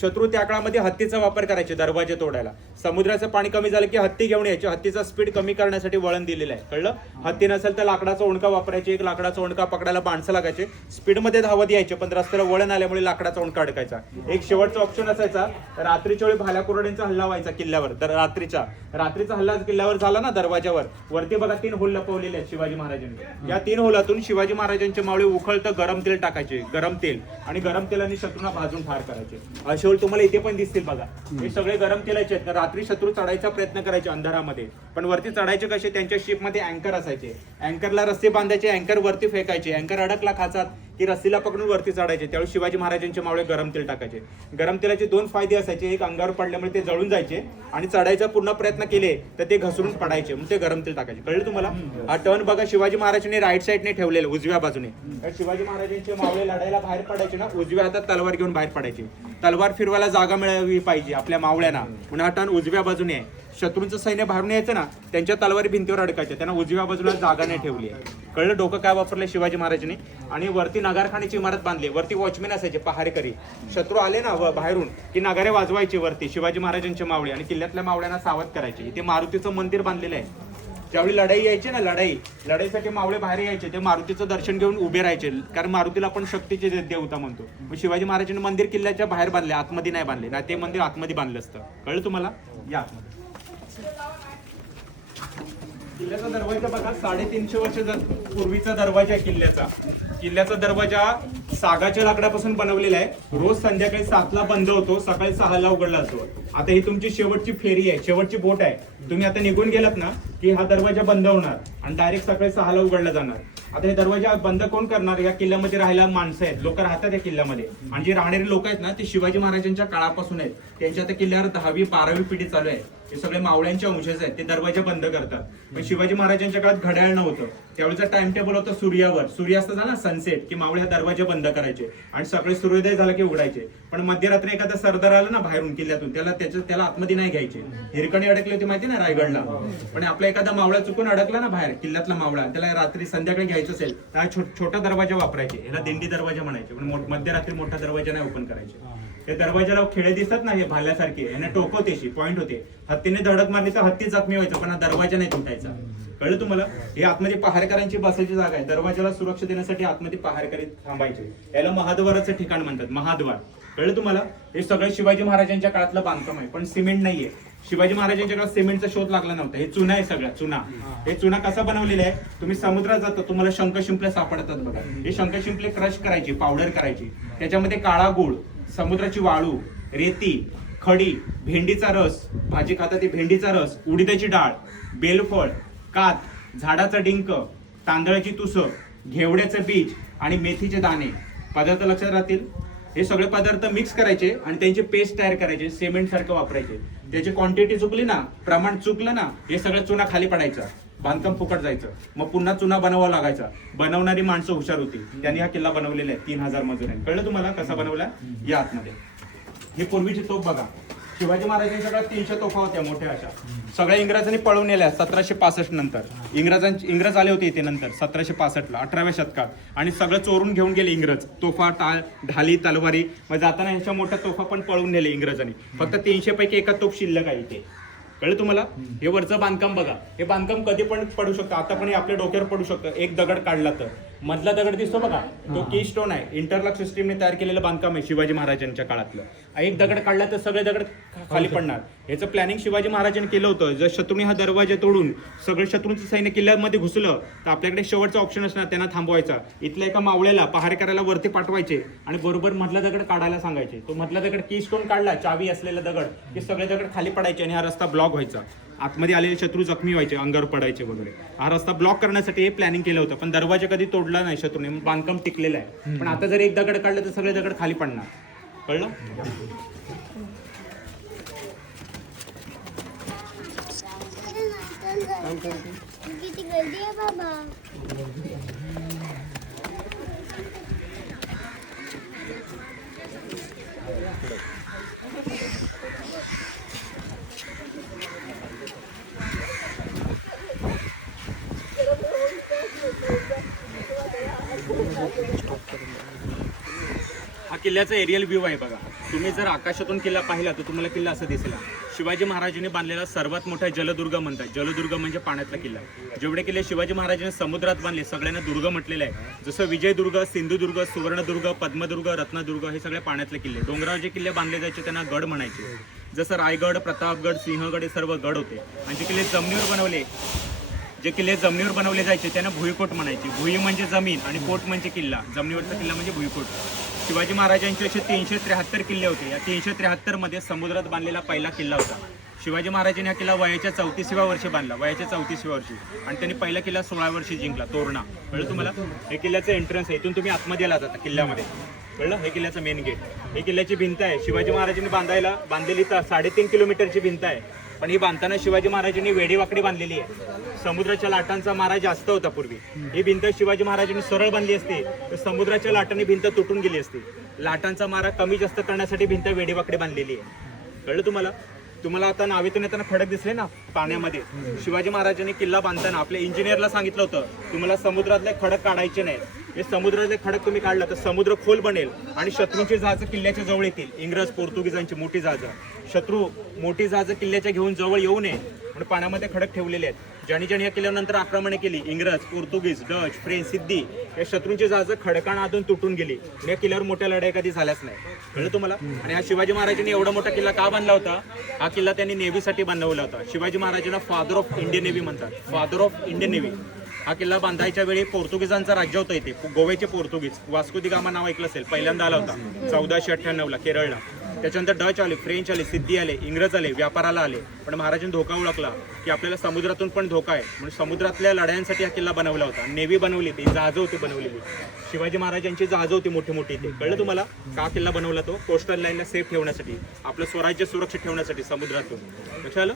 शत्रू त्या काळामध्ये हत्तीचा वापर करायचे दरवाजे तोडायला. समुद्राचं पाणी कमी झालं की हत्ती घेऊन यायचे. हत्तीचा स्पीड कमी करण्यासाठी वळण दिलेलं आहे, कळलं. हत्ती नसेल तर लाकडाचा ओंडका वापरायचे. एक लाकडाचा ओंडका पकडायला माणसं लागायचे. स्पीडमध्ये धावत यायचे, पण रस्त्याला वळण आल्यामुळे लाकडाचा ओंडका अडकायचा. एक शेवटचा ऑप्शन असायचा, रात्रीच्या वेळी भाल्या कुऱ्हाडींचा हल्ला व्हायचा किल्ल्यावर. तर रात्रीचा हल्ला किल्ल्यावर झाला ना दरवाजावर, वरती बघा 3 होल लपवलेले आहेत शिवाजी महाराजांनी. या 3 होलातून शिवाजी महाराजांचे मावळे उखळतं गरम तेल टाकायचे, गरम तेल, आणि गरम तेलाने शत्रूंना भाजून ठार करायचे. असे होल तुम्हाला इथे पण दिसतील बघा. हे सगळे गरम तेलाचे आहेत. रात्री शत्रू चढायचा प्रयत्न करायचे अंधारामध्ये, पण वरती चढायचे कसे, त्यांच्या शिपमध्ये अँकर असायचे. अँकरला रस्ते बांधायचे, अँकर वरती फेकायचे. अँकर अडकला खाचात की रस्सीला पकडून वरती चढायचे. त्यावेळी शिवाजी महाराजांचे मावळे गरम तेल टाकायचे. गरम तेलाचे 2 फायदे असायचे. एक, अंगावर पडल्यामुळे ते जळून जायचे, आणि चढायचा पूर्ण प्रयत्न केले तर ते घसरून पडायचे, मग ते गरम तेल टाकायचे. कळलं तुम्हाला. हा टर्न बघा शिवाजी महाराजांनी राईट साईडने ठेवलेलं, उजव्या बाजूने. शिवाजी महाराजांचे मावळे लढायला बाहेर पडायचे ना, उजव्या हातात तलवार घेऊन बाहेर पडायचे. तलवार फिरवायला जागा मिळावी पाहिजे आपल्या मावळ्यांना, म्हणून हा टर्न उजव्या बाजूने आहे. शत्रूंचं सैन्य बाहेरून यायचं ना, त्यांच्या तलवारी भिंतीवर अडकायच्या. त्यांना उजव्या बाजूला जागा नाही ठेवली आहे. कळलं डोकं काय वापरलं शिवाजी महाराजांनी. आणि वरती नगारखान्याची इमारत बांधली. वरती वॉचमॅन असायचे, पहारेकरी. शत्रू आले ना बाहेरून की नगारे वाजवायचे वरती शिवाजी महाराजांचे मावळे, आणि किल्ल्यातल्या मावळ्यांना सावध करायचे. इथे मारुतीचं मंदिर बांधलेलं आहे. ज्यावेळी लढाई यायची ना, लढाईसाठी मावळे बाहेर यायचे, ते मारुतीचं दर्शन घेऊन उभे राहायचे, कारण मारुतीला आपण शक्तीचे देवता म्हणतो. मग शिवाजी महाराजांनी मंदिर किल्ल्याच्या बाहेर बांधले, आतमध्ये नाही बांधले ना. ते मंदिर आतमध्ये बांधलं असतं. कळलं तुम्हाला. या किल्ल्याचा दरवाजा बघा, 350 वर्ष पूर्वीचा दरवाजा आहे किल्ल्याचा. किल्ल्याचा दरवाजा सागाच्या लाकडापासून बनवलेला आहे. रोज संध्याकाळी 7ला बंद होतो, सकाळी 6ला उघडला जातो. आता ही तुमची शेवटची फेरी आहे, शेवटची बोट आहे. तुम्ही आता निघून गेलात ना की हा दरवाजा बंद होणार आणि डायरेक्ट सकाळी 6ला उघडला जाणार. आता हे दरवाजा बंद कोण करणार. या किल्ल्यामध्ये राहायला माणसं आहेत, लोक राहतात या किल्ल्यामध्ये, आणि जे राहणारे लोक आहेत ना ते शिवाजी महाराजांच्या काळापासून आहेत. त्यांच्या आता किल्ल्यावर 10वी 12वी पिढी चालू आहे. हे सगळे मावळ्यांच्या अंशज आहेत. ते दरवाजा बंद करतात. पण शिवाजी महाराजांच्या काळात घड्याळ नव्हतं. त्यावेळेचा टाइम टेबल होतं सूर्यावर. सूर्यास्त झाला सनसेट की मावळे हा दरवाजा बंद करायचे, आणि सकाळी सूर्योदय झाला की उघडायचे. पण मध्यरात्री एखादा सरदार आला ना बाहेरून किल्ल्यातून, त्याला आतमध्ये नाही घ्यायचे. हिरकणी अडकली होती माहिती ना रायगडला. पण आपला एखादा मावळा चुकून अडकला ना बाहेर, किल्ल्यातला मावळा, त्याला रात्री संध्याकाळी घ्यायचं असेल तर छोटा दरवाजा वापरायचे. याला दिंडी दरवाजा म्हणायचे. पण मध्यरात्री मोठा दरवाजा नाही ओपन करायचे. ते दरवाजाला खेळे दिसतात ना हे भाल्यासारखे, यांना टोक होते, पॉइंट होते. हत्तीने धडक मारली तर हत्ती जखमी व्हायचा, पण हा दरवाजा नाही तुटायचा. कळलं तुम्हाला. हे आतमध्ये पहारेकरांची बसायची जागा आहे. दरवाजाला सुरक्षा देण्यासाठी आतमध्ये पहारेकरी थांबायचे. याला महाद्वाराचं ठिकाण म्हणतात, महाद्वार. कळलं तुम्हाला. हे सगळं शिवाजी महाराजांच्या काळातलं बांधकाम आहे, पण सिमेंट नाहीये. शिवाजी महाराजांच्या काळात सिमेंटचा शोध लागला नव्हता. हे चुना आहे, सगळा चुना. हे चुना कसा बनवलेला आहे. तुम्ही समुद्रात जाता तुम्हाला शंख शिंपले सापडतात बघा. हे शंख शिंपले क्रश करायची, पावडर करायची. त्याच्यामध्ये काळा गुळ, समुद्राची वाळू, रेती, खडी, भेंडीचा रस, भाजी खाता ती भेंडीचा रस, उडीदाची डाळ, बेलफळ, कात, झाडाचा डिंक, तांदळाची तुसं, घेवड्याचं बीज आणि मेथीचे दाणे. पदार्थ लक्षात राहतील. हे सगळे पदार्थ मिक्स करायचे आणि त्यांची पेस्ट तयार करायचे, सिमेंट सारखं वापरायचे. त्याची क्वांटिटी चुकली ना, प्रमाण चुकलं ना, हे सगळं चुना खाली पडायचा, बांधकाम फुकट जायचं. मग पुन्हा चुना बनवावा लागायचा. बनवणारी माणसं हुशार होती, त्यांनी हा किल्ला बनवलेला आहे. 3000 मजुरांनी. कळलं तुम्हाला कसा बनवला. या आतमध्ये हे पूर्वीची तोफ बघा. शिवाजी महाराजांच्या काळात 300 तोफा होत्या मोठ्या अशा. सगळ्या इंग्रजांनी पळवून नेल्या 1765 नंतर. इंग्रज आले होते इथे नंतर 1765ला, 18व्या शतकात, आणि सगळं चोरून घेऊन गेले इंग्रज. तोफा, ढाली, तलवारी. मग जाताना ह्याच्या मोठ्या तोफा पण पळवून नेले इंग्रजांनी. फक्त 300 पैकी एका तोफ शिल्लक आहे इथे. कळलं तुम्हाला. हे वरचं बांधकाम बघा. हे बांधकाम कधी पण पडू शकतं. आता पण हे आपल्या डोक्यावर पडू शकतं. एक दगड काढला तर मधला दगड दिसतो बघा, तो की स्टोन आहे. इंटरलॉक सिस्टीमने तयार केलेलं बांधकाम आहे शिवाजी महाराजांच्या काळातलं. एक दगड काढला तर सगळे दगड खाली पडणार. याचं प्लॅनिंग शिवाजी महाराजांनी केलं होतं. जर शत्रूने हा दरवाजा तोडून सगळं शत्रूंचं सैन्य किल्ल्यामध्ये घुसलं तर आपल्याकडे शेवटचा ऑप्शन असणार त्यांना थांबवायचा. इथल्या एका मावळ्याला पहारेकऱ्याला वरती पाठवायचे आणि बरोबर मधला दगड काढायला सांगायचे. तो मधला दगड की स्टोन काढला, चावी असलेला दगड, की सगळे दगड खाली पडायचे आणि हा रस्ता ब्लॉक व्हायचा. आतमध्ये आलेले शत्रू जखमी व्हायचे, अंगावर पडायचे वगैरे. हा रस्ता ब्लॉक करण्यासाठी हे प्लॅनिंग केलं होतं. पण दरवाजा कधी तोडला नाही शत्रूने, बांधकाम टिकलेलं आहे. पण आता जर एक दगड काढलं तर सगळे दगड खाली पडणार. कळलं. किती गर्दी आहे बाबा. हा किल्ल्याचा एरियल व्ह्यू आहे बघा. तुम्ही जर आकाशातून किल्ला पाहिला तर तुम्हाला किल्ला असं दिसला. शिवाजी महाराजांनी बांधलेला सर्वात मोठा जलदुर्ग म्हणतात. जलदुर्ग म्हणजे पाण्यातला किल्ला. जेवढे किल्ले शिवाजी महाराजांनी समुद्रात बांधले सगळ्यांना दुर्ग म्हटलेलं आहे. जसं विजयदुर्ग, सिंधुदुर्ग, सुवर्णदुर्ग, पद्मदुर्ग, रत्नदुर्ग हे सगळे पाण्यातले किल्ले. डोंगरावर जे किल्ले बांधले जायचे त्यांना गड म्हणायचे. जसं रायगड, प्रतापगड, सिंहगड हे सर्व गड होते. आणि जे किल्ले जमिनीवर बनवले जायचे त्यांना भुईकोट म्हणायचे. भुई म्हणजे जमीन आणि कोट म्हणजे किल्ला. जमिनीवरचा किल्ला म्हणजे भुईकोट. शिवाजी महाराजांचे असे 373 किल्ले होते. या 373 मध्ये समुद्रात बांधलेला पहिला किल्ला होता. शिवाजी महाराजांनी हा किल्ला वयाच्या 34व्या वर्षी बांधला. वयाच्या 34व्या वर्षी. आणि त्यांनी पहिला किल्ला 16 वर्षी जिंकला, तोरणा. कळलं तुम्हाला? हे किल्ल्याचं एंट्रन्स आहे. इथून तुम्ही आतमध्ये आला जाता किल्ल्यामध्ये. कळलं? हे किल्ल्याचं मेन गेट. ही किल्ल्याची भिंत आहे. शिवाजी महाराजांनी बांधलेली 3.5 किलोमीटरची भिंत आहे. पण ही बांधताना शिवाजी महाराजांनी वेडीवाकडी बांधलेली आहे. समुद्राच्या लाटांचा मारा जास्त होता पूर्वी. ही भिंत शिवाजी महाराजांनी सरळ बांधली असती तर समुद्राच्या लाटांनी भिंत तुटून गेली असती. लाटांचा मारा कमी जास्त करण्यासाठी भिंत वेडीवाकडी बांधलेली आहे. कळलं तुम्हाला? तुम्हाला आता नावेतून येताना खडक दिसले ना पाण्यामध्ये. शिवाजी महाराजांनी किल्ला बांधताना आपल्या इंजिनियरला सांगितलं होतं तुम्हाला समुद्रातले खडक काढायचे नाही. हे समुद्रातले खडक तुम्ही काढला तर समुद्र खोल बनेल आणि शत्रूंची जहाजं किल्ल्याच्या जवळ येतील. इंग्रज, पोर्तुगीजांची मोठी जहाजं. शत्रू मोठी जहाजं किल्ल्याच्या घेऊन जवळ येऊ नये म्हणून पाण्यामध्ये खडक ठेवलेले आहेत. ज्यांनी या किल्ल्यानंतर आक्रमणे केली, इंग्रज, पोर्तुगीज, डच, फ्रेंच, सिद्धी या शत्रूंची जहाजं खडकांना तुटून गेली. या किल्ल्यावर मोठ्या लढाई कधी झाल्याच नाही. कळलं तुम्हाला? आणि हा शिवाजी महाराजांनी एवढा मोठा किल्ला का बांधला होता? हा किल्ला त्यांनी नेव्हीसाठी बांधवला होता. शिवाजी महाराजांना फादर ऑफ इंडियन नेव्ही म्हणतात. Father of Indian navy. हा किल्ला बांधायच्या वेळी पोर्तुगीजांचा राज्य होता इथे. गोव्याचे पोर्तुगीज. वास्को दी गामा नाव ऐकलं असेल. पहिल्यांदा आला होता 1498ला केरळला. त्याच्यानंतर डच आले, फ्रेंच आले, सिद्धी आले, इंग्रज आले, व्यापाराला आले. पण महाराजांनी धोका ओळखला की आपल्याला समुद्रातून पण धोका आहे म्हणून समुद्रातल्या लढायांसाठी हा किल्ला बनवला होता. नेव्ही बनवली ती, जहाजं होती बनवलेली. शिवाजी महाराजांची जहाजं होती मोठी मोठी इथे. कळलं तुम्हाला? का किल्ला बनवला तो? कोस्टल लाईनला सेफ ठेवण्यासाठी, आपलं स्वराज्य सुरक्षित ठेवण्यासाठी समुद्रातून. लक्षात आलं?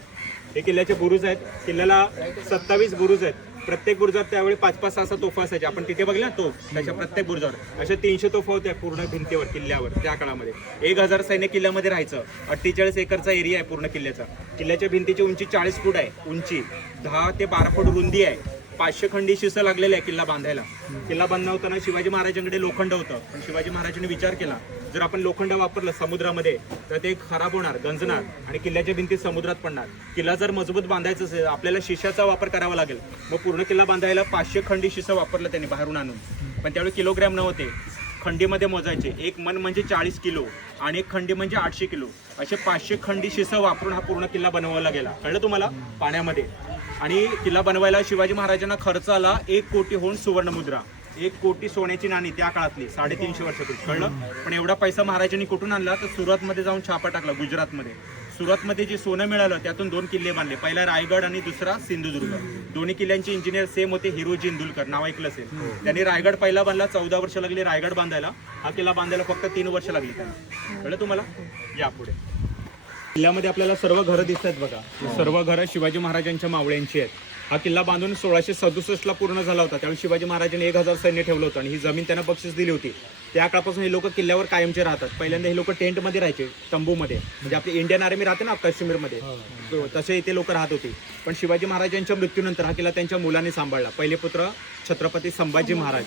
हे किल्ल्याचे बुरुज आहेत. किल्ल्याला 27 बुरुज आहेत. प्रत्येक बुरुजात त्यावेळी 5-5, 6 तोफा असायच्या. आपण तिथे बघल्या तोफ, त्याच्या प्रत्येक बुरुजावर अशा 300 तोफा होत्या पूर्ण भिंतीवर किल्ल्यावर त्या काळामध्ये. 1000 सैन्य किल्ल्यामध्ये राहायचं. 48 एकरचा एरिया आहे पूर्ण किल्ल्याचा. किल्ल्याच्या भिंतीची उंची 40 फूट आहे. उंची 10 ते 12 फूट रुंदी आहे. 500 खंडी शिसं लागलेलं आहे किल्ला बांधायला. किल्ला बांधताना शिवाजी महाराजांकडे लोखंड होतं. पण शिवाजी महाराजांनी विचार केला जर आपण लोखंड वापरलं समुद्रामध्ये तर ते खराब होणार, गंजणार आणि किल्ल्याच्या भिंती समुद्रात पडणार. किल्ला जर मजबूत बांधायचा असेल आपल्याला शिशाचा वापर करावा लागेल. मग पूर्ण किल्ला बांधायला 500 खंडी शिसं वापरलं त्यांनी बाहेरून आणून. पण त्यावेळी किलोग्रॅम नव्हते, खंडीमध्ये मोजायचे. एक मन म्हणजे 40 किलो आणि एक खंडी म्हणजे 800 किलो. असे 500 खंडी शिसं वापरून हा पूर्ण किल्ला बनवला गेला. कळलं तुम्हाला? पाण्यामध्ये. आणि किल्ला बनवायला शिवाजी महाराजांना खर्च आला 1 कोटी होऊन सुवर्णमुद्रा. 1 कोटी सोन्याची नाणी त्या काळातली 350 वर्षापूर्वी. कळलं? पण एवढा पैसा महाराजांनी कुठून आणला तर सुरतमध्ये जाऊन छापा टाकला. गुजरातमध्ये. सुरतमध्ये जे सोनं मिळालं त्यातून 2 किल्ले बांधले. पहिला रायगड आणि दुसरा सिंधुदुर्ग. दोन्ही किल्ल्यांचे इंजिनियर सेम होते. हिरोजी इंदुलकर नाव ऐकलं असेल. त्यांनी रायगड पहिला बांधला. 14 वर्ष लागली रायगड बांधायला. हा किल्ला बांधायला फक्त 3 वर्ष लागली त्यांना. कळलं तुम्हाला? या पुढे किल्ल्यामध्ये आपल्याला सर्व घरं दिसत आहेत बघा. सर्व घरं शिवाजी महाराजांच्या मावळ्यांची आहेत. हा किल्ला बांधून 1667ला पूर्ण झाला होता. त्यावेळी शिवाजी महाराजांनी 1000 सैन्य ठेवलं होतं आणि ही जमीन त्यांना बक्षीस दिली होती. त्या काळापासून हे लोक किल्ल्यावर कायमचे राहतात. पहिल्यांदा हे लोक टेंटमध्ये राहायचे, तंबूमध्ये. म्हणजे आपली इंडियन आर्मी राहते ना काश्मीरमध्ये, तसे इथे लोक राहत होते. पण शिवाजी महाराजांच्या मृत्यूनंतर हा किल्ला त्यांच्या मुलाने सांभाळला. पहिले पुत्र छत्रपती संभाजी महाराज.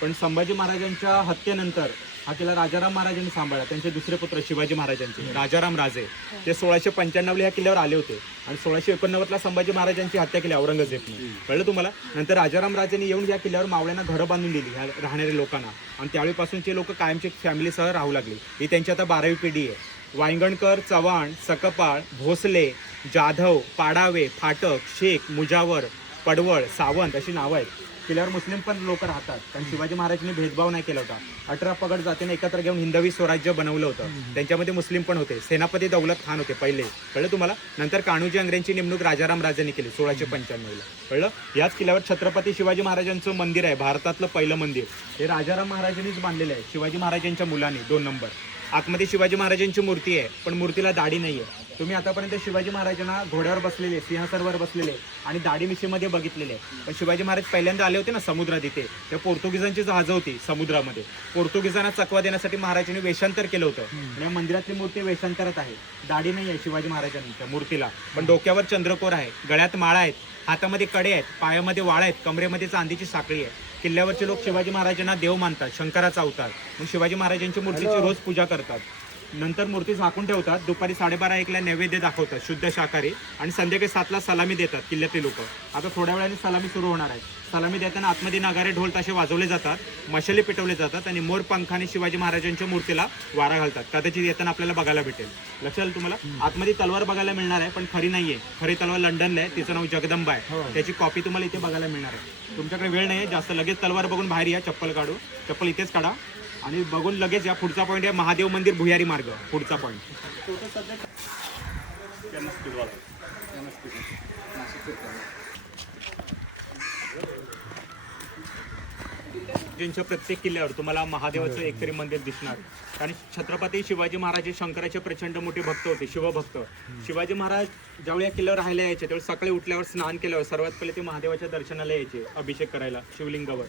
पण संभाजी महाराजांच्या हत्येनंतर हा किल्ला राजाराम महाराजांनी सांभाळला. त्यांचे दुसरे पुत्र शिवाजी महाराजांचे राजाराम राजे. ते 1695ला ह्या किल्ल्यावर आले होते आणि 1689ला संभाजी महाराजांची हत्या केली औरंगजेबने. कळलं तुम्हाला? नंतर राजाराम राजेंनी येऊन या किल्ल्यावर मावळ्यांना घरं बांधून दिली ह्या राहणाऱ्या लोकांना. आणि त्यावेळीपासूनचे लोक कायमचे फॅमिलीसह राहू लागले. ही त्यांची आता 12वी पिढी आहे. वायंगणकर, चव्हाण, सकपाळ, भोसले, जाधव, पाडावे, फाटक, शेख, मुजावर, पडवळ, सावंत अशी नावं आहेत. किल्ल्यावर मुस्लिम पण लोक राहतात. कारण शिवाजी महाराजांनी भेदभाव नाही केला होता. 18 पगड जातीने एकत्र घेऊन हिंदवी स्वराज्य बनवलं होतं. त्यांच्यामध्ये मुस्लिम पण होते. सेनापती दौलत खान होते पहिले. कळलं तुम्हाला? नंतर कान्होजी आंग्रेंची नेमणूक राजाराम राजेंनी केली 1695ला. कळलं? याच किल्ल्यावर छत्रपती शिवाजी महाराजांचं मंदिर आहे. भारतातलं पहिलं मंदिर हे राजाराम महाराजांनीच बांधलेलं आहे. शिवाजी महाराजांच्या मुलांनी 2 नंबर. आतमध्ये शिवाजी महाराजांची मूर्ती आहे पण मूर्तीला दाढी नाही आहे. तुम्ही आतापर्यंत शिवाजी महाराजांना घोड्यावर बसलेले, सिंहासनावर बसलेले आणि दाढी मिशीमध्ये बघितलेले. पण शिवाजी महाराज पहिल्यांदा आले होते ना समुद्रात इथे, त्या पोर्तुगीजांची जहाजं होती समुद्रामध्ये. पोर्तुगीजांना चकवा देण्यासाठी महाराजांनी वेषांतर केलं होतं. आणि या मंदिरातली मूर्ती वेषांतरात आहे. दाढी नाही आहे शिवाजी महाराजांच्या मूर्तीला. पण डोक्यावर चंद्रकोर आहे, गळ्यात माळा आहेत, हातामध्ये कडे आहेत, पायामध्ये वाळ आहेत, कमरेमध्ये चांदीची साखळी आहे. किल्ल्यावरचे लोक शिवाजी महाराजांना देव मानतात, शंकराचा अवतार. मग शिवाजी महाराजांची मूर्तीची रोज पूजा करतात. नंतर मूर्ती झाकून ठेवतात. दुपारी 12:30-1ला नैवेद्य दाखवतात शुद्ध शाकाहारी आणि संध्याकाळी 7ला सलामी देतात किल्ल्यातले लोक. आता थोड्या वेळाने सलामी सुरू होणार आहे. सलामी देताना आतमध्ये नगारे ढोल ताशे वाजवले जातात, मशाली पेटवले जातात आणि मोर पंखाने शिवाजी महाराजांच्या मूर्तीला वारा घालतात. कदाचित येताना आपल्याला बघायला भेटेल. लक्षात आलं तुम्हाला? आतमध्ये तलवार बघायला मिळणार आहे, पण खरी नाहीये. खरी तलवार लंडनला आहे, तिचं नाव जगदंबा आहे. त्याची कॉपी तुम्हाला इथे बघायला मिळणार आहे. तुमच्याकडे वेळ नाही जास्त, लगेच तलवार बघून बाहेर या, चप्पल काढू, चप्पल इथेच काढा आणि बघून लगेच या. पुढचा पॉईंट आहे महादेव मंदिर भुयारी मार्ग. पुढचा पॉईंट ज्यांच्या प्रत्येक किल्ल्यावर तुम्हाला महादेवाचं एकतरी मंदिर दिसणार. आणि छत्रपती शिवाजी महाराज हे शंकराचे प्रचंड मोठे भक्त होते, शिवभक्त. शिवाजी महाराज ज्यावेळी या किल्ल्यावर राहायला यायचे त्यावेळी सकाळी उठल्यावर स्नान केल्यावर सर्वात पहिले ते महादेवाच्या दर्शनाला यायचे, अभिषेक करायला शिवलिंगावर.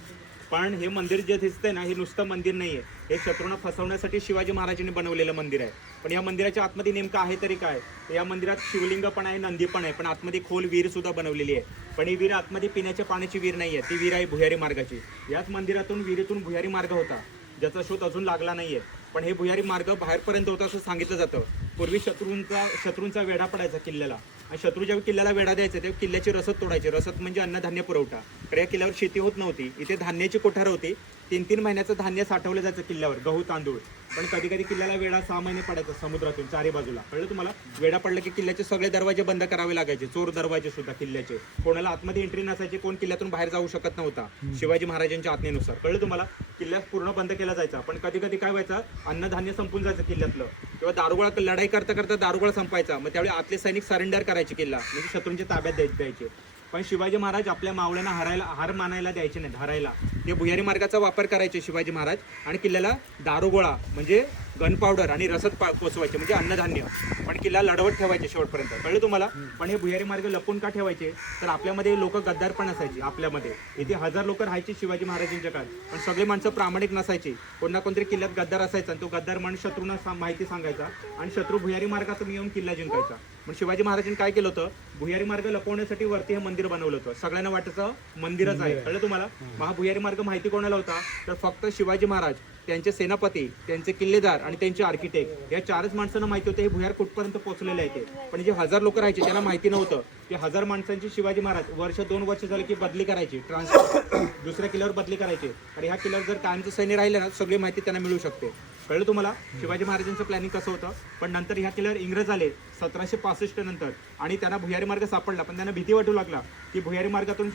पण हे मंदिर जे दिसतंय ना, हे नुसतं मंदिर नाहीये, हे शत्रूंना फसवण्यासाठी शिवाजी महाराजांनी बनवलेलं मंदिर आहे. पण या मंदिराच्या आतमध्ये नेमकं आहे तरी काय? या मंदिरात शिवलिंग पण आहे, नंदी पण आहे, पण आतमध्ये खोल विहीर सुद्धा बनवलेली आहे. पण ही विहीर आतमध्ये पिण्याच्या पाण्याची विहीर नाहीये, ती विहीर आहे भुयारी मार्गाची. याच मंदिरातून विहिरीतून भुयारी मार्ग होता, ज्याचा शोध अजून लागला नाहीये. पण हे भुयारी मार्ग बाहेरपर्यंत होता असं सांगितलं जातं. पूर्वी शत्रूंचा वेढा पडायचा किल्ल्याला, आणि शत्रू जेव्हा किल्ल्याला वेढा द्यायचा तेव्हा किल्ल्याची रसद तोडायची. रसद म्हणजे अन्नधान्य पुरवठा. कारण या किल्ल्यावर शेती होत नव्हती, इथे धान्याची कोठार होती. 3-3 महिन्याचं धान्य साठवलं जायचं किल्ल्यावर, गहू तांदूळ. पण कधी कधी किल्ल्याला वेढा 6 महिने पडायचा समुद्रातून चारी बाजूला. कळलं तुम्हाला? वेढा पडलं की किल्ल्याचे सगळे दरवाजे बंद करावे लागायचे, चोर दरवाजे सुद्धा किल्ल्याचे. कोणाला आतमध्ये एंट्री नसायची, कोण किल्ल्यातून बाहेर जाऊ शकत नव्हता शिवाजी महाराजांच्या आज्ञेनुसार. कळलं तुम्हाला? किल्ल्यात पूर्ण बंद केला जायचा. पण कधी कधी काय व्हायचं, अन्नधान्य संपून जायचं किल्ल्यातलं, किंवा दारुगोळा लढाई करता करता दारुगोळा संपायचा. मग त्यावेळी आतले सैनिक सरेंडर करायचे किल्ला, म्हणजे शत्रूंच्या ताब्यात द्यायचे. पण शिवाजी महाराज आपल्या मावळ्यांना हार मानायला द्यायचे नाही, धरायला. ते भुयारी मार्गाचा वापर करायचे शिवाजी महाराज, आणि किल्ल्याला दारुगोळा म्हणजे गन पावडर आणि रसद पोचवायचे, म्हणजे अन्नधान्य. पण किल्ला लढवत ठेवायचे शेवटपर्यंत. कळलं तुम्हाला? पण हे भुयारी मार्ग लपून का ठेवायचे? तर आपल्यामध्ये लोक गद्दार पण असायची. आपल्यामध्ये इथे 1000 लोक राहायचे शिवाजी महाराजांच्या काळात, पण सगळे माणसं प्रामाणिक नसायची. कोणा कोणतरी किल्ल्यात गद्दार असायचा, आणि तो गद्दार म्हणून शत्रूंना माहिती सांगायचा, आणि शत्रू भुयारी मार्गातून येऊन किल्ला जिंकायचा. पण शिवाजी महाराजांनी काय केलं होतं, भुयारी मार्ग लपवण्यासाठी वरती हे मंदिर बनवलं होतं. सगळ्यांना वाटायचं मंदिरच आहे. कळलं तुम्हाला? हा भुयारी मार्ग माहिती कोणाला होता, तर फक्त शिवाजी महाराज, त्यांचे सेनापती, त्यांचे किल्लेदार आणि त्यांचे आर्किटेक्ट, या 4च माणसांना माहिती होतं हे भुयार कुठपर्यंत पोहोचलेलं आहे ते. पण जे 1000 लोक राहायचे त्यांना माहिती नव्हतं. ते 1000 माणसांची शिवाजी महाराज 1-2 वर्ष झाले की बदली करायची, ट्रान्सफर दुसऱ्या किल्ल्यावर बदली करायची. आणि ह्या किल्ल्यावर जर कायमचं सैन्य राहिलं ना, सगळी माहिती त्यांना मिळू शकते. कळलं तुम्हाला शिवाजी महाराजांचं प्लॅनिंग कसं होतं? पण नंतर ह्या किल्ल्यावर इंग्रज आले 1765 नंतर, आणि त्यांना भुयारी मार्ग सापडला. पण त्यांना भीती वाटू लागला की भुयारी मार्गातून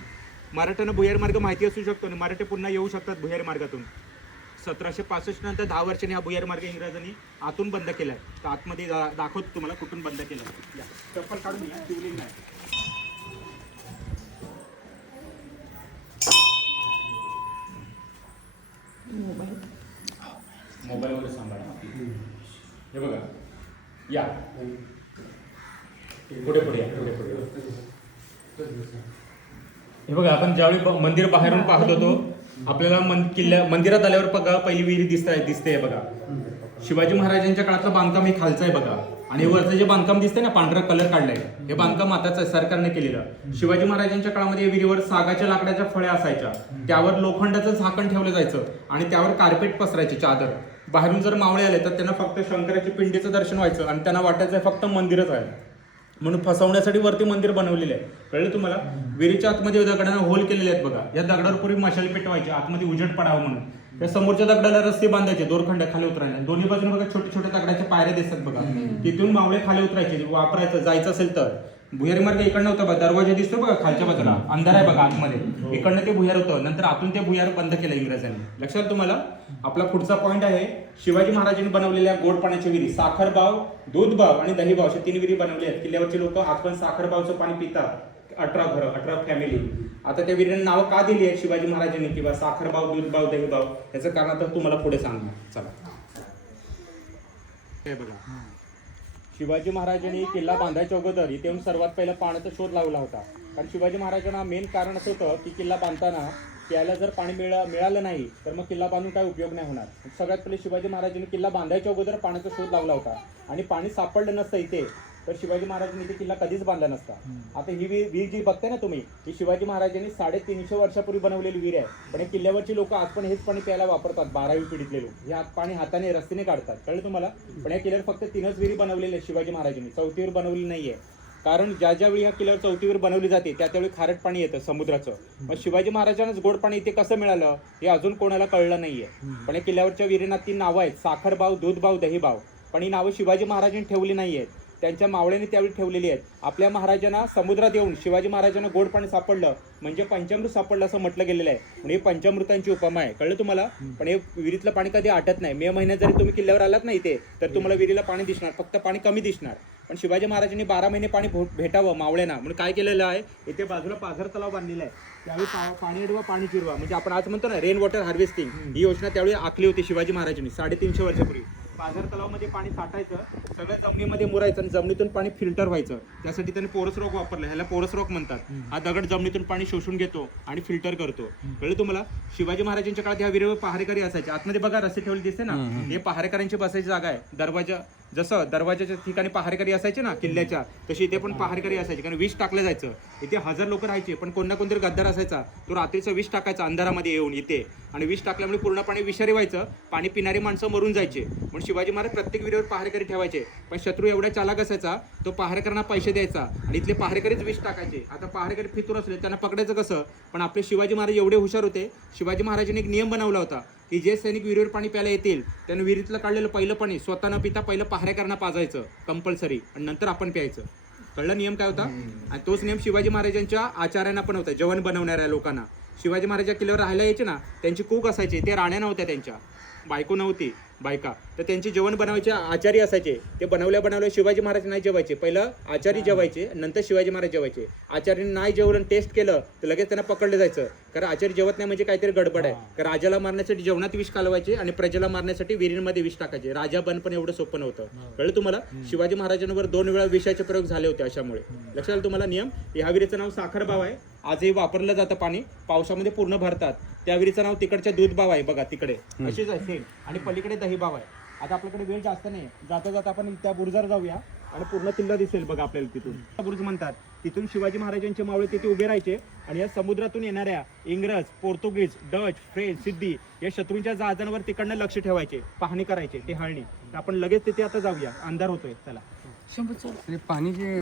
मराठ्यांना भुयारी मार्ग माहिती असू शकतो आणि मराठे पुन्हा येऊ शकतात भुयारी मार्गातून. 1765 नंतर 10 वर्षांनी हा भुयारी मार्ग इंग्रजांनी आतून बंद केलाय. तर आतमध्ये दाखवतो तुम्हाला कुठून बंद केलाय. चप्पल काढून या, शिवलिंग नाही. मोबाईलवर सांभाळा. हे बघा, या पुढे पुढे या, पुढे पुढे. हे बघा, आपण ज्यावेळी मंदिर बाहेरून पाहत होतो, आपल्याला मंदिरात आल्यावर बघा पहिली विहीर दिसते बघा. शिवाजी महाराजांच्या काळातलं बांधकाम हे खालचं आहे बघा, आणि वरचं जे बांधकाम दिसतंय ना, पांढरा कलर काढलाय, हे बांधकाम आताच आहे, सरकारने केलेलं. शिवाजी महाराजांच्या काळामध्ये विहिरीवर सागाच्या लाकडाच्या फळ्या असायच्या, त्यावर लोखंडाचं झाकण ठेवलं जायचं आणि त्यावर कार्पेट पसरायची, चादर. बाहेरून जर मावळे आले तर त्यांना फक्त शंकराच्या पिंडीचं दर्शन व्हायचं, आणि त्यांना वाटायचं फक्त मंदिरच आहे, म्हणून फसवण्यासाठी वरती मंदिर बनवलेलं आहे. कळलं तुम्हाला? विहिरीच्या आतमध्ये दगडांना होल केलेले आहेत बघा. या दगडावर पूर्वी मशाल पेटवायची, आतमध्ये उजेड पडावं म्हणून. त्या समोरच्या दगडाला रस्ते बांधायचे, दोरखंड खाली उतरायला. दोन्ही बाजूने बघा छोटे छोटे दगडाच्या पायऱ्या दिसतात बघा, तिथून मावळे खाली उतरायचे, वापरायचं जायचं असेल तर. भुयारी मार्ग इकडनं होता बघा, दरवाजा दिसतो बघा खालच्या बाजूला, अंधार आहे बघा आतमध्ये, इकडनं ते भुयार होतं. नंतर आतून ते भुयार बंद केलं इंग्रजांनी. लक्षात तुम्हाला? आपला पुढचा पॉईंट आहे, शिवाजी महाराजांनी बनवलेल्या गोड पाण्याच्या विहिरी. साखर बाव, दूध बाव आणि दही बाव अशा 3 विहिरी बनवल्या आहेत. किल्ल्यावरचे लोक आजपण साखर बावचं पाणी पितात. 18 घरं, 18 फॅमिली. आता त्या विहिरींना नाव का दिली आहेत शिवाजी महाराजांनी, किंवा साखर बाव, दूध बाव, दही बाव, याचं कारण तर तुम्हाला पुढे सांगणार. चला, हे बघा, शिवाजी महाराजांनी किल्ला बांधायच्या अगोदर इथे येऊन सर्वात पहिला पाण्याचा शोध लावला होता. कारण शिवाजी महाराजांना मेन कारण असं होतं की किल्ला बांधताना प्यायला जर पाणी मिळालं नाही तर मग किल्ला बांधून काय उपयोग नाही होणार. सगळ्यात पहिले शिवाजी महाराजांनी किल्ला बांधायच्या अगोदर पाण्याचा शोध लावला होता, आणि पाणी सापडलं नसतं इथे तर शिवाजी महाराजांनी इथे किल्ला कधीच बांधला नसता. आता ही विहीर जी बघताय ना तुम्ही, ही शिवाजी महाराजांनी 350 वर्षापूर्वी बनवलेली विहीर आहे. पण या किल्ल्यावरची लोक आज पण हेच पाणी प्यायला वापरतात. 12वी पिढीतले लोक हे पाणी हाताने रस्त्याने काढतात. कळलं तुम्हाला? पण या किल्ल्यावर फक्त 3च विहिरी बनवलेल्या आहेत शिवाजी महाराजांनी, चौथी विहीर बनवली नाहीये. कारण ज्या ज्यावेळी ह्या किल्ल्यावर चौथी विहीर बनवली जाते त्यावेळी खारट पाणी येतं समुद्राचं. मग शिवाजी महाराजांनाच गोड पाणी इथे कसं मिळालं हे अजून कोणाला कळलं नाहीये. पण या किल्ल्यावरच्या विहिरींना 3 नावं आहेत: साखर बाव, दूध बाव, दही बाव. पण ही नावं शिवाजी महाराजांनी ठेवली नाहीयेत, त्यांच्या मावळ्यांनी त्यावेळी ठेवलेली आहेत. आपल्या महाराजांना समुद्रात येऊन शिवाजी महाराजांना गोड पाणी सापडलं म्हणजे पंचामृत सापडलं असं म्हटलं गेलेलं आहे. म्हणजे पंचामृतांची उपमा आहे. कळलं तुम्हाला? पण हे विहिरीतलं पाणी कधी आटत नाही. मे महिन्यात जरी तुम्ही किल्ल्यावर आलात ना इथे तर तुम्हाला विहिरीला पाणी दिसणार, फक्त पाणी कमी दिसणार. पण शिवाजी महाराजांनी 12 महिने पाणी भेटावं मावळ्यांना म्हणून काय केलेलं आहे, इथे बाजूला पाझर तलाव बांधलेला आहे. त्यावेळी पाणी अडवा पाणी जिरवा, म्हणजे आपण आज म्हणतो ना रेन वॉटर हार्वेस्टिंग, ही योजना त्यावेळी आखली होती शिवाजी महाराजांनी 350 वर्षापूर्वी. पाझर तलावामध्ये पाणी साठायचं, सगळं जमिनीमध्ये मुरायचं आणि जमिनीतून पाणी फिल्टर व्हायचं. त्यासाठी त्यांनी पोरस रॉक वापरलं, ह्याला पोरस रॉक म्हणतात. हा दगड जमिनीतून पाणी शोषून घेतो आणि फिल्टर करतो. कळलं तुम्हाला? शिवाजी महाराजांच्या काळात ह्या विहिरीवर पहारेकरी असायचे. आतमध्ये बघा रस्ते ठेवले दिसते ना, हे पहारेकऱ्यांची बसायची जागा आहे. दरवाजा जसं दरवाजाच्या ठिकाणी पहारेकरी असायचे ना किल्ल्याच्या, तशी इथे पण पहारेकरी असायचे. कारण विष टाकलं जायचं. इथे 1000 लोक राहायचे, पण कोण ना कोणतरी गद्दार असायचा, तो रात्रीचं विष टाकायचा अंधारामध्ये येऊन इथे, आणि विष टाकल्यामुळे पूर्ण पाणी विषारी व्हायचं. पाणी पिणारी माणसं मरून जायचे. म्हणून शिवाजी महाराज प्रत्येक विहिरीवर पहारेकरी ठेवायचे. पण शत्रू एवढा चालाक असायचा, तो पहारेकरांना पैसे द्यायचा आणि इथले पहारेकरीच विष टाकायचे. आता पहारेकरी फितूर असले त्यांना पकडायचं कसं? पण आपले शिवाजी महाराज एवढे हुशार होते, शिवाजी महाराजांनी एक नियम बनवला होता की जे सैनिक विहिरीवर पाणी प्यायला येतील त्यांनी विहिरीतलं काढलेलं पहिलं पाणी स्वतः न पिता पहिलं पहारेकरांना पाजायचं कंपल्सरी, आणि नंतर आपण प्यायचं. कळलं नियम काय होता? आणि तोच नियम शिवाजी महाराजांच्या आचार्यांना पण होता, जेवण बनवणाऱ्या लोकांना. शिवाजी महाराज किल्ल्यावर राहायला यायचे ना, त्यांची कूक असायचे, ते राण्या नव्हत्या, त्यांच्या बायको नव्हती बायका, तर त्यांचे जेवण बनवायचे आचारी असायचे. ते बनवल्या शिवाजी महाराज नाही जेवायचे, पहिलं आचारी जेवायचे, नंतर शिवाजी महाराज जेवायचे. आचार्याने नाही जेवण टेस्ट केलं तर लगेच त्यांना पकडलं जायचं, कारण आचार्य जेवत नाही म्हणजे काहीतरी गडबड आहे. कारण राजाला मारण्यासाठी जेवणात विष कालवायचे आणि प्रजेला मारण्यासाठी विहिरींमध्ये विष टाकायचे. राजा बन पण एवढं सोपं नव्हतं. कळलं तुम्हाला? शिवाजी महाराजांवर 2 वेळा विषाचे प्रयोग झाले होते अशामुळे. लक्षात आलं तुम्हाला नियम? या विहिरीचं नाव साखर बाव आहे, आजही वापरलं जातं. पाणी पावसामध्ये पूर्ण भरतात. त्या विहिरीचं नाव तिकडच्या दूध बाव आहे बघा तिकडे, अशीच आहे सेम. आणि पलीकडे दही बाव आहे. आता आपल्याकडे वेळ जास्त नाही, जाता जाता आपण त्या बुरुजावर जाऊया आणि पूर्ण किल्ला दिसेल बघा आपल्याला. तिथून बुरुज म्हणतात, तिथून शिवाजी महाराजांचे मावळे तिथे उभे राहायचे आणि या समुद्रातून येणाऱ्या इंग्रज, पोर्तुगीज, डच, फ्रेंच, सिद्धी या शत्रूंच्या जहाजांवर तिकडनं लक्ष ठेवायचे, पाहणी करायचे, टेहळणी. तर आपण लगेच तिथे आता जाऊया, अंधार होतोय. चला. पाणी जे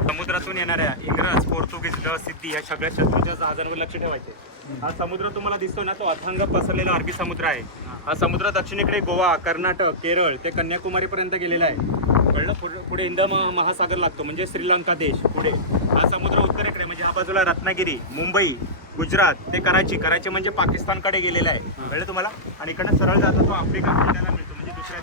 समुद्रातून येणाऱ्या इंग्रज, पोर्तुगीज, डच, सिद्धी या सगळ्या शत्रूंच्या जहाजांवर लक्ष ठेवायचे. हा समुद्र तुम्हाला दिसतो ना, तो अथांग पसरलेला अरबी समुद्र आहे. हा समुद्र दक्षिणेकडे गोवा, कर्नाटक, केरळ ते कन्याकुमारी पर्यंत गेलेला आहे. कळलं? पुढे हिंद महासागर लागतो, म्हणजे श्रीलंका देश. पुढे हा समुद्र उत्तरेकडे, म्हणजे या बाजूला रत्नागिरी, मुंबई, गुजरात ते कराची म्हणजे पाकिस्तानकडे गेलेला आहे. कळलं तुम्हाला? आणि इकडनं सरळ जातो तो आफ्रिका खंडाला मिळतो, म्हणजे दुसऱ्या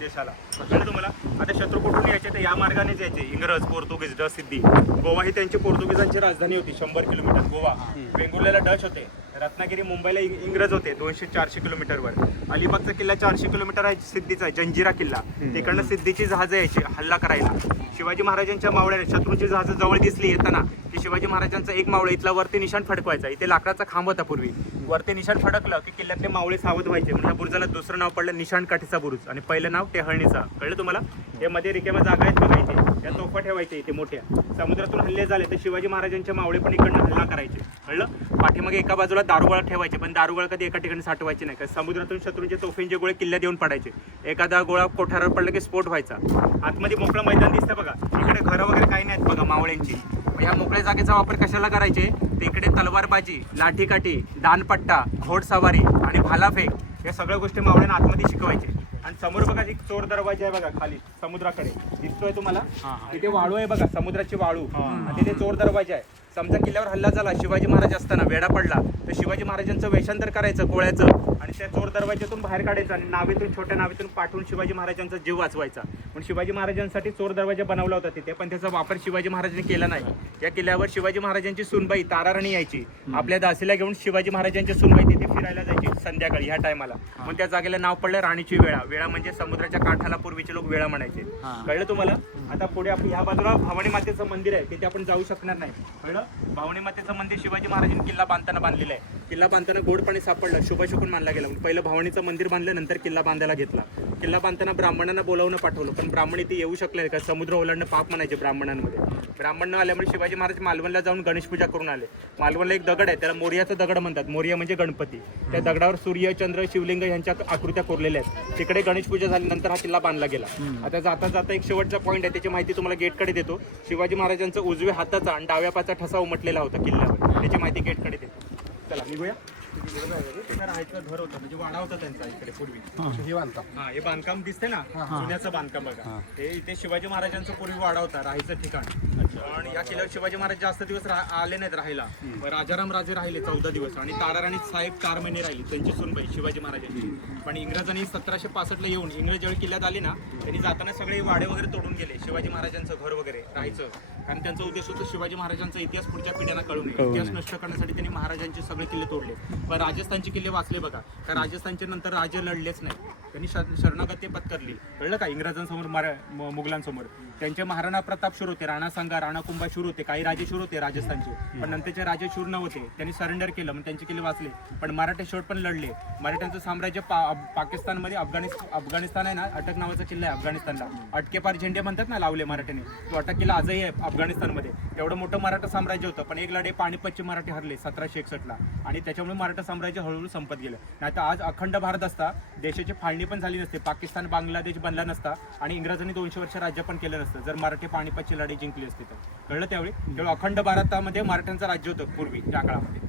देशाला. कळलं तुम्हाला? आता शत्रू कुठून यायचे तर या मार्गानेच यायचे. इंग्रज, पोर्तुगीज, डच, सिद्धी. गोवा ही त्यांची पोर्तुगीजांची राजधानी होती, 100 किलोमीटर गोवा. वेंगुर्ल्याला डच होते. रत्नागिरी, मुंबईला इंग्रज होते 200-400 किलोमीटरवर. अलिबागचा किल्ला 400 किलोमीटर आहे सिद्धीचा, जंजिरा किल्ला. तिकडनं सिद्धीची जहाजं यायची हल्ला करायला. शिवाजी महाराजांच्या मावळ्याने शत्रूची जहाजं जवळ दिसली येताना की शिवाजी महाराजांचा एक मावळा इथला वरती निशाण फडकवायचा. इथे लाकडाचा खांब होता पूर्वी, वरती निशाण फडकलं की किल्ल्यातले मावळे सावध व्हायचे. म्हणजे या बुरुजाला दुसरं नाव पडलं निशाण काठीचा बुरुज, आणि पहिलं नाव टेहळणीचा. कळलं तुम्हाला? या मध्ये रिकाम्या जागा आहेत बघा, इथे या तोफा ठेवायच्या इथे मोठ्या. समुद्रातून हल्ले झाले तर शिवाजी महाराजांच्या मावळे पण इकडनं हल्ला करायचे. कळलं? पाठीमागे एका बाजूला दारुगोळा ठेवायचे, पण दारुगोळा कधी एका ठिकाणी साठवायचे नाही, कारण समुद्रातून शत्रूंचे तोफेंचे गोळे किल्ल्यात येऊन पडायचे. एखादा गोळा कोठारावर पडला की स्फोट व्हायचा. आतमध्ये मोकळं मैदान दिसतं बघा, इकडे घरं वगैरे काही नाहीत बघा मावळ्यांची. ह्या मोकळ्या जागेचा वापर कशाला करायचे? ते इकडे तलवारबाजी, लाठीकाठी, दानपट्टा, घोडसवारी आणि भालाफेक या सगळ्या गोष्टी मावळ्यांना आतमध्ये शिकवायचे. आणि समोर बघा एक चोर दरवाजा आहे बघा, खाली समुद्राकडे दिसतोय तुम्हाला? तिथे वाळू आहे बघा, समुद्राची वाळू, आणि तिथे चोर दरवाजा आहे. समजा किल्ल्यावर हल्ला झाला, शिवाजी महाराज असताना वेडा पडला, तर शिवाजी महाराजांचं वेषांतर करायचं कोळ्याचं आणि त्या चोर दरवाज्यातून बाहेर काढायचं आणि नावेतून, छोट्या नावेतून पाठवून शिवाजी महाराजांचा जीव वाचवायचा. पण शिवाजी महाराजांसाठी चोर दरवाजा बनवला होता तिथे, पण त्याचा वापर शिवाजी महाराजांनी केला नाही. या किल्ल्यावर शिवाजी महाराजांची सूनबाई ताराराणी यायची, आपल्या दासीला घेऊन शिवाजी महाराजांची सूनबाई तिथे फिरायला जायची संध्याकाळी ह्या टायमाला. मग त्या जागेला नाव पडलं राणीची वेळा. वेळा म्हणजे समुद्राच्या काठाला पूर्वीचे लोक वेळा म्हणायचे. कळलं तुम्हाला? आता पुढे आपण ह्या बाजूला भवानी मातेचं मंदिर आहे, तिथे आपण जाऊ शकणार नाही. कळलं? भावणी मातेचं मंदिर शिवाजी महाराजांनी किल्ला बांधताना बांधलेलं आहे. किल्ला बांधताना गोड पाणी सापडलं, शुभशकुन मानला गेला. पहिलं भावणीचं मंदिर बांधलं, नंतर किल्ला बांधायला घेतला. किल्ला बांधताना ब्राह्मणांना बोलावून पाठवलं, पण ब्राह्मण इथे येऊ शकले नाही, का समुद्र ओलांडणं पाप म्हणायचे ब्राह्मणांमध्ये. ब्राह्मण न आल्यामुळे शिवाजी महाराज मालवणला जाऊन गणेश पूजा करून आले. मालवणला एक दगड आहे, त्याला मोर्याचा दगड म्हणतात. मोर्या म्हणजे गणपती. त्या दगडावर सूर्य, चंद्र, शिवलिंग यांच्या आकृत्या कोरलेल्या आहेत. तिकडे गणेश पूजा झाली, नंतर हा किल्ला बांधला गेला. आता जाता जाता एक शेवटचा पॉईंट आहे, त्याची माहिती तुम्हाला गेटकडे देतो. शिवाजी महाराजांचा उजव्या हाताचा आणि डाव्या पायाचा ठसा उमटलेला होता किल्ल्यावर, त्याची माहिती गेटकडे देतो. चला निघूया. तिथे राहायचं घर होतं, म्हणजे वाडा होता त्यांचा इकडे पूर्वी. हा, हे बांधकाम दिसते ना, जुन्याचं बांधकाम बघा. हे इथे शिवाजी महाराजांचं पूर्वी वाडा होता, राहायचं ठिकाण. पण या किल्ल्यावर शिवाजी महाराज जास्त दिवस आले नाहीत राहायला. राजाराम राजे राहिले 14 दिवस आणि ताराराणी साहेब 4 महिने राहिले, त्यांची सुनबाई शिवाजी महाराजांची. पण इंग्रजांनी 1765ला येऊन इंग्रज ज्यावेळी किल्ल्यात आले ना, त्यांनी जाताना सगळे वाडे वगैरे तोडून गेले. शिवाजी महाराजांचं घर वगैरे राहायचं, कारण त्यांचा उद्देश होता शिवाजी महाराजांचा इतिहास पुढच्या पिढ्यांना कळू नये. इतिहास नष्ट करण्यासाठी त्यांनी महाराजांचे सगळे किल्ले तोडले. पण राजस्थानचे किल्ले वाचले बघा, कारण राजस्थानच्या नंतर राजे लढलेच नाही. त्यांनी शरणागती पत्करली, कळलं का, इंग्रजांसमोर, मुघलांसमोर. त्यांचे महाराणा प्रताप शूर होते, राणा सांगा, राणा कुंभा शूर होते, काही राजे शूर होते राजस्थानचे. पण नंतरचे राजे शूर नव्हते, त्यांनी सरेंडर केलं, मग त्यांचे किल्ले वाचले. पण मराठे शेवट पण लढले. मराठ्यांचं साम्राज्य पाकिस्तानमध्ये, अफगाणिस्तान आहे ना, अटक नावाचा किल्ला आहे अफगाणिस्तानला. अटकेपार झेंडे म्हणतात ना, लावले मराठ्याने. तो अटक किल्ला आजही आहे अफगाणिस्तानमध्ये. तेवढं मोठं मराठा साम्राज्य होतं, पण एक लढे पानिपतचे मराठे हरले 1761ला, आणि त्याच्यामुळे मराठा साम्राज्य हळूहळू संपत गेलं. नाही तर आज अखंड भारत असता, देशाची फाळणी पण झाली नसते, पाकिस्तान बांगलादेश बनला नसता, आणि इंग्रजांनी 200 वर्ष राज्य पण केलं नसतं, जर मराठी पानिपतची लढाई जिंकली असती तर. कळलं त्यावेळी अखंड भारतामध्ये मराठ्यांचं राज्य होतं पूर्वी त्या काळामध्ये.